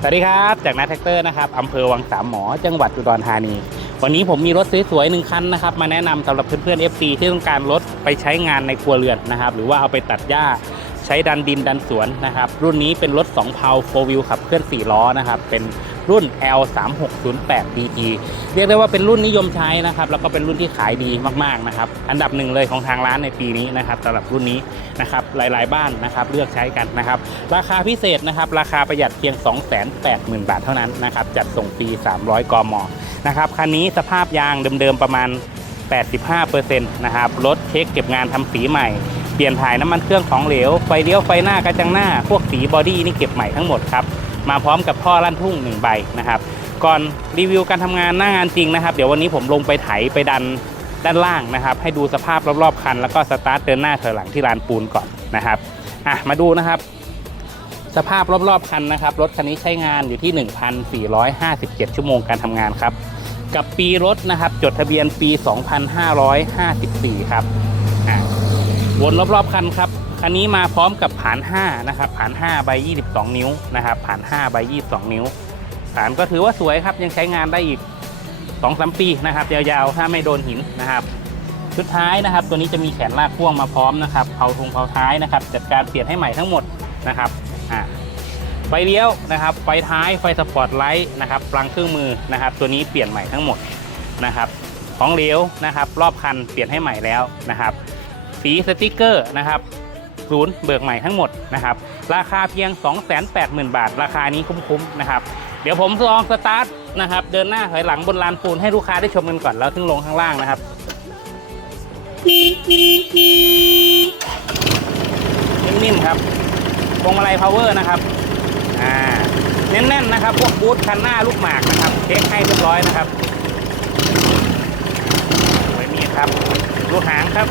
สวัสดีครับจากนัทแท็กเตอร์นะครับอำเภอวังสามหมอจังหวัดอุดรธานี วันนี้ผมมีรถสวยๆหนึ่งคันนะครับมาแนะนำสำหรับเพื่อนๆ FC ที่ต้องการรถไปใช้งานในครัวเรือนนะครับ หรือว่าเอาไปตัดหญ้าใช้ดันดินดันสวนนะครับ รุ่นนี้เป็นรถ2เพาโฟวิวขับเคลื่อน4ล้อนะครับเป็น รุ่น L 3 6 0 8 DE เรียกได้ว่าเป็นรุ่นนิยมใช้นะครับ แล้วก็เป็นรุ่นที่ขายดีมากๆนะครับ อันดับหนึ่งเลยของทางร้านในปีนี้นะครับสำหรับรุ่นนี้นะครับ หลายๆ บ้านนะครับเลือกใช้กันนะครับ ราคาพิเศษนะครับ ราคาประหยัดเพียง 280,000 บาทเท่านั้นนะครับ จัดส่งฟรี300 กมนะครับ คันนี้สภาพยางเดิมๆประมาณ 85%นะครับ รถเช็คเก็บงานทำสีใหม่เปลี่ยนถ่ายน้ำมันเครื่องของเหลว ไฟเลี้ยวไฟหน้ากระจังหน้า พวกสีบอดี้นี่เก็บใหม่ทั้งหมดครับ มาพร้อมกับท่อลั่นทุ่งหนึ่งใบนะครับก่อนรีวิวการทำงานหน้างานจริงนะครับ เดี๋ยววันนี้ผมลงไปไถไปดันด้านล่างนะครับ ให้ดูสภาพรอบๆคัน แล้วก็สตาร์ทเดินหน้าถอยหลังที่ลานปูนก่อนนะครับอะมาดูนะครับ สภาพรอบๆคันนะครับ รถคันนี้ใช้งานอยู่ที่ 1,457 ชั่วโมงการทำงานครับ กับปีรถนะครับ จดทะเบียนปี 2554 ครับอะวนรอบๆคันครับ คันนี้มาพร้อมกับผาน5นะครับผาน5ใบ22 นิ้วนะครับผาน5ใบ22 นิ้วผานก็ถือว่าสวยครับยังใช้งานได้อีก2-3ปีนะครับยาวๆถ้าไม่โดนหินนะครับชุดท้ายนะครับ ตัวนี้จะมีแขนลากพ่วงมาพร้อมนะครับเผาทงเผาท้ายนะครับ จัดการเปลี่ยนให้ใหม่ทั้งหมดนะครับอ่าไฟเลี้ยวนะครับ ไฟท้ายไฟสปอร์ตไลท์นะครับปลังเครื่องมือนะครับ ตัวนี้เปลี่ยนใหม่ทั้งหมดนะครับของเหลวนะครับ รอบคันเปลี่ยนให้ใหม่แล้วนะครับ สีสติกเกอร์นะครับ ศูนย์เบิกใหม่ทั้งหมดนะครับ ราคาเพียง 280,000 บาท ราคานี้คุ้มๆนะครับ เดี๋ยวผมลองสตาร์ทนะครับ เดินหน้าถอยหลังบนลานปูนให้ลูกค้าได้ชมกันก่อนแล้วถึงลงข้างล่างนะครับนิ่มๆครับพวงมาลัยพาวเวอร์นะครับ อ่า แน่นๆนะครับ พวกบูทคันหน้าลูกหมากนะครับเช็คให้เรียบร้อยนะครับไว้นี่ครับ ลูกหางครับ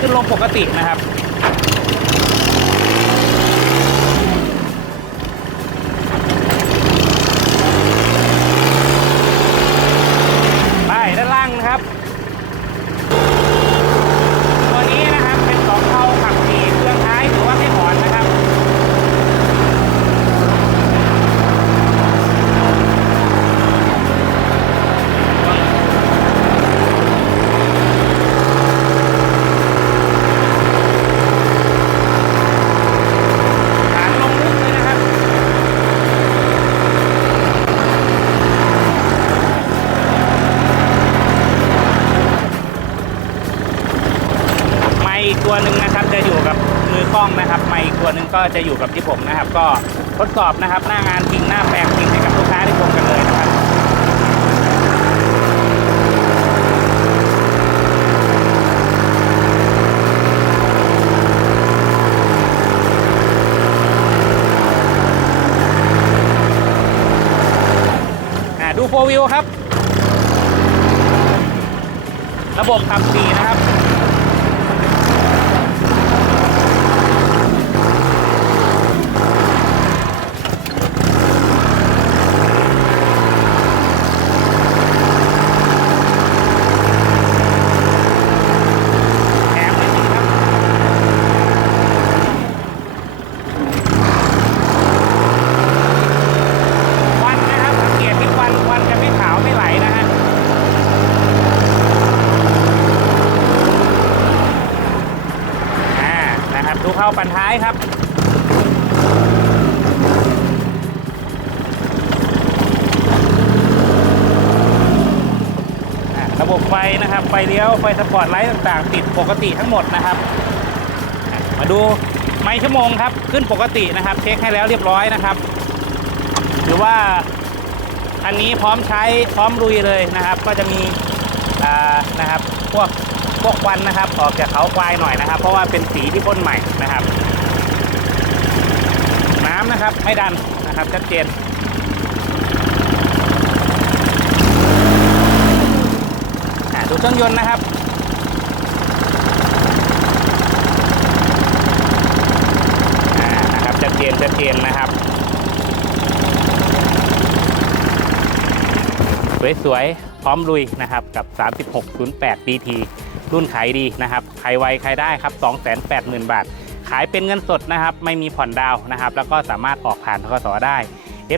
ขึ้นลงปกตินะครับ ไปด้านล่างนะครับ ตัวนี้นะครับเป็นสองเทาขับสี่เครื่องท้ายหรือว่าไม่หอนนะครับ ฐานลงลึกเลยนะครับ ไมค์อีกตัวหนึ่งนะครับจะอยู่ กล้องนะครับไมค์ตัวนึงก็จะอยู่กับที่ผมนะครับ ก็ทดสอบนะครับ หน้างานจริงหน้าแปลงจริงให้กับลูกค้าได้ชมกันเลยนะครับอ่าดูโฟวิวครับ ระบบขับสี่นะครับ แถมไม่มีครับ ควันนะครับสังเกตที่ควันควันจะไม่ขาวไม่ไหลนะฮะ อ่า นะครับดูเข้าปันท้ายครับ ระบบไฟนะครับ ไฟเลี้ยว ไฟสปอร์ตไลท์ต่างๆ ติดปกติทั้งหมดนะครับ มาดูไม่ชั่วโมงครับ ขึ้นปกตินะครับ เช็คให้แล้วเรียบร้อยนะครับ หรือว่าอันนี้พร้อมใช้พร้อมลุยเลยนะครับ ก็จะมีนะครับพวก พวกควันนะครับ ออกจากเขาควายหน่อยนะครับ เพราะว่าเป็นสีที่พ่นใหม่นะครับ น้ำนะครับไม่ดันนะครับชัดเจนอ่าดูเครื่องยนต์นะครับอ่านะครับชัดเจนชัดเจนนะครับ สวยๆพร้อมลุยนะครับกับ 3608 DT รุ่นขายดีนะครับใครไวใครได้ครับ 280,000 บาท ขายเป็นเงินสดนะครับ ไม่มีผ่อนดาวน์นะครับ แล้วก็สามารถออกผ่านทกสได้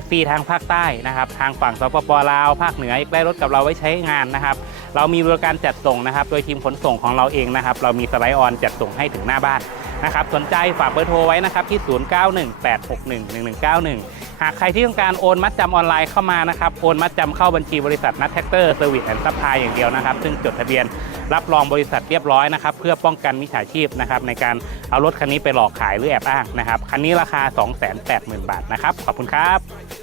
FC ทางภาคใต้นะครับ ทางฝั่งสปปลาวภาคเหนือได้รถกับเราไว้ใช้งานนะครับ เรามีบริการจัดส่งนะครับ โดยทีมขนส่งของเราเองนะครับ เรามีสไลด์ออนจัดส่งให้ถึงหน้าบ้านนะครับ สนใจฝากเบอร์โทรไว้นะครับที่ 0918611191 หากใครที่ต้องการโอนมัดจำออนไลน์เข้ามานะครับ โอนมัดจำเข้าบัญชีบริษัทนัทแท็กเตอร์เซอร์วิสแอนด์ซัพพลายอย่างเดียวนะครับ ซึ่งจดทะเบียนรับรองบริษัทเรียบร้อยนะครับ เพื่อป้องกันมิจฉาชีพนะครับในการเอารถคันนี้ไปหลอกขายหรือแอบอ้างนะครับ คันนี้ราคา 280,000 บาทนะครับ ขอบคุณครับ